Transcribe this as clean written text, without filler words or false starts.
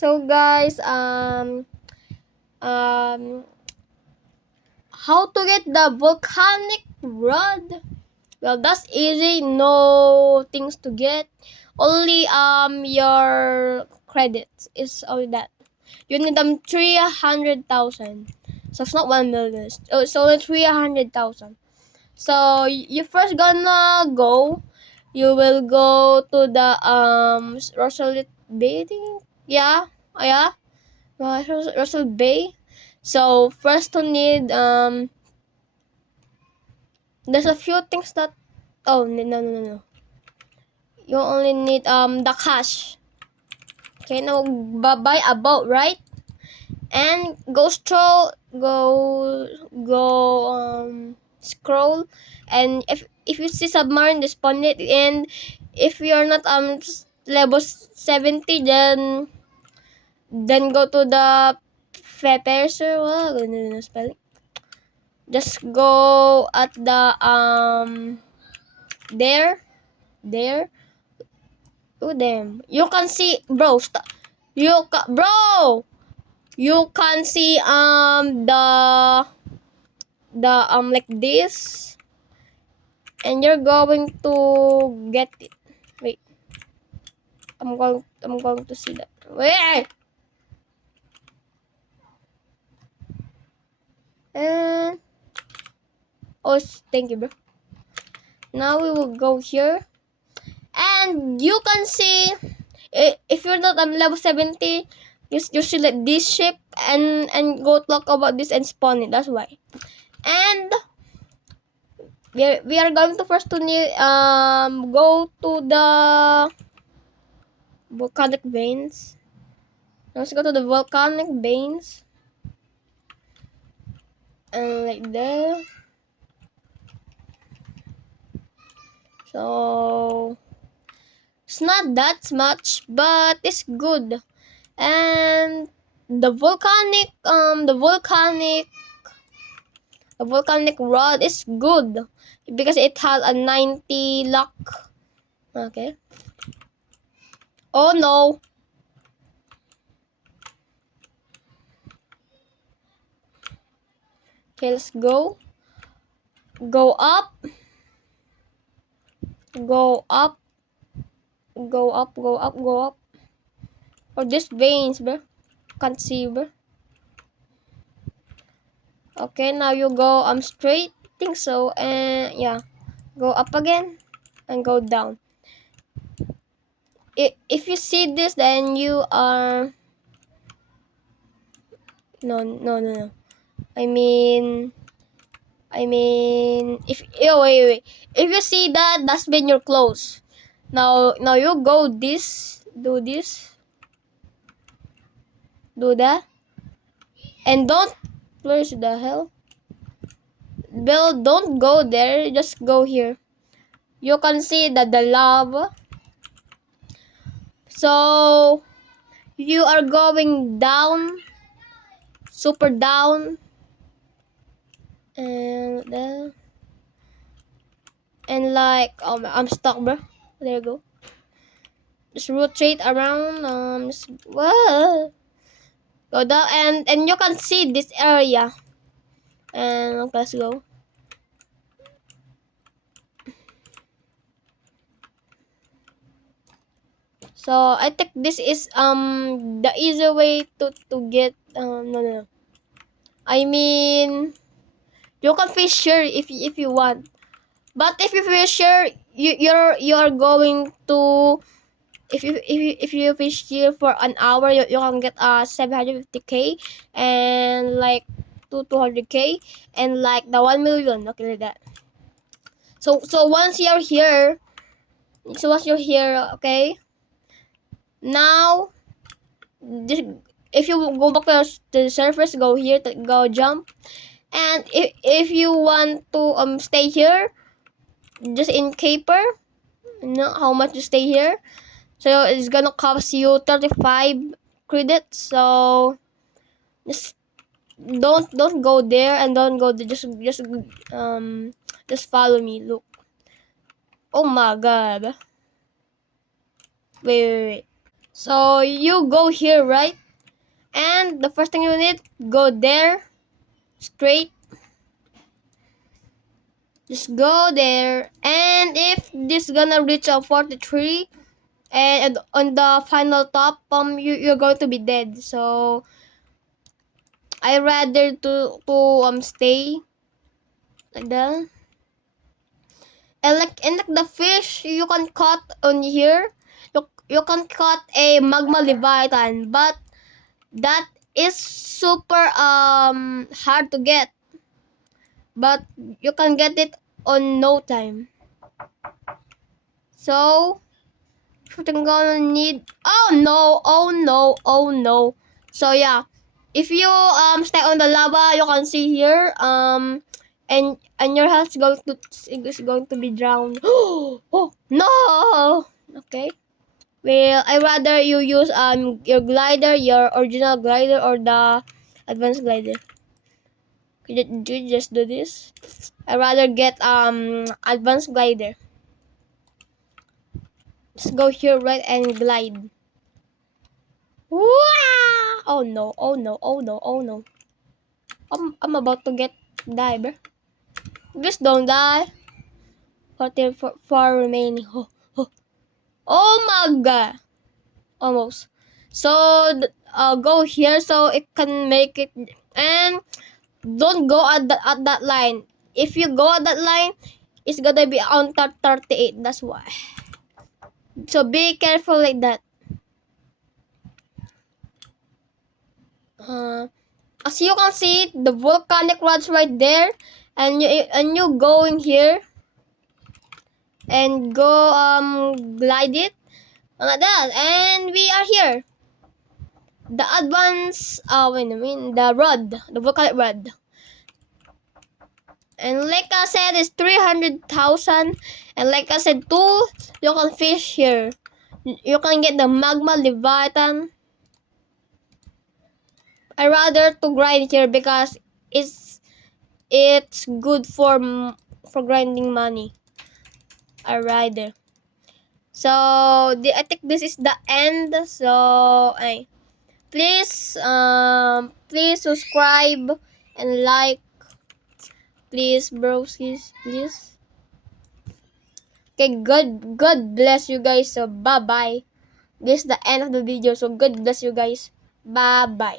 So guys, how to get the volcanic rod? Well, that's easy. No things to get. Only your credits is all that. You need 300,000. So it's not 1 million. It's only 300,000. So you first gonna go. You will go to the Russell Bay. I think. Yeah, yeah. Russell Bay. So first to need there's a few things that no. You only need the cash. Okay, now buy a boat, right? And go scroll, and if you see submarine, just spawn it. And if you're not level 70, then go to the Pepper. Well, no, spelling. Just go at the there. Oh damn! You can see, bro. Bro. You can see the like this, and you're going to get it. Wait, I'm going to see that. Wait. And thank you, bro. Now we will go here, and you can see if you're not level 70, you select this ship and go talk about this and spawn it. That's why. And we are going to first to go to the volcanic veins. Let's go to the volcanic veins. And like there. So it's not that much, but it's good. And the volcanic rod is good because it has a 90 luck. Okay. Oh no. Okay, let's go. Go up. Go up. Go up. Go up. Go up. Or just veins, bro. Can't see, bro. Okay, now you go straight. Think so. And yeah. Go up again and go down. If you see this, then you are no. I mean, if wait. If you see that, that's when you're close. Now you go this, do this, do that, and don't. Where's the hell? Bill, don't go there. Just go here. You can see that the lava. So you are going down, super down, and like I'm stuck, bro. There you go. Just rotate around. Whoa. Go down, and you can see this area. And let's go. So I think this is the easy way to get no. I mean, you can fish here if you want. But if you fish here, you're going to if you fish here for an hour, you can get 750k and like 200k and like the 1 million. Okay, like that. So once you're here, okay. Now, if you go back to the surface, go here, go jump. And if you want to stay here, just in caper, you know how much to stay here. So it's gonna cost you 35 credits. So just don't go there and don't go there. Just follow me. Look. Oh my god. Wait. So you go here, right? And the first thing you need, go there, straight. Just go there. And if this gonna reach a 43, and on the final top, you're going to be dead. So I rather to stay like that. And like the fish you can caught on here, you can caught a magma leviathan, but that is super hard to get. But you can get it on no time. So I'm gonna need, oh no, oh no, oh no. So yeah, if you stay on the lava, you can see here and your health is going to be drowned. Oh no. Okay. Well, I rather you use your glider, your original glider, or the advanced glider. Could you just do this? I rather get advanced glider. Just go here, right, and glide. Wah! Oh no, oh no, oh no, oh no. I'm about to get die, bro. Please don't die. 44 remaining. Oh my god. Almost. So go here so it can make it, and don't go at that line. If you go at that line, it's gonna be on top 38. That's why. So be careful like that. As you can see, the volcanic rods right there, and you go in here and go glide it like that, and we are here. The advanced the rod, the volcanic rod. And like I said, it's 300,000. And like I said too, you can fish here. You can get the magma leviathan. I rather to grind here because it's good for grinding money. I rather. So I think this is the end. So please subscribe and like. Please, broskies, please. Okay, God bless you guys. So bye bye. This is the end of the video. So God bless you guys. Bye bye.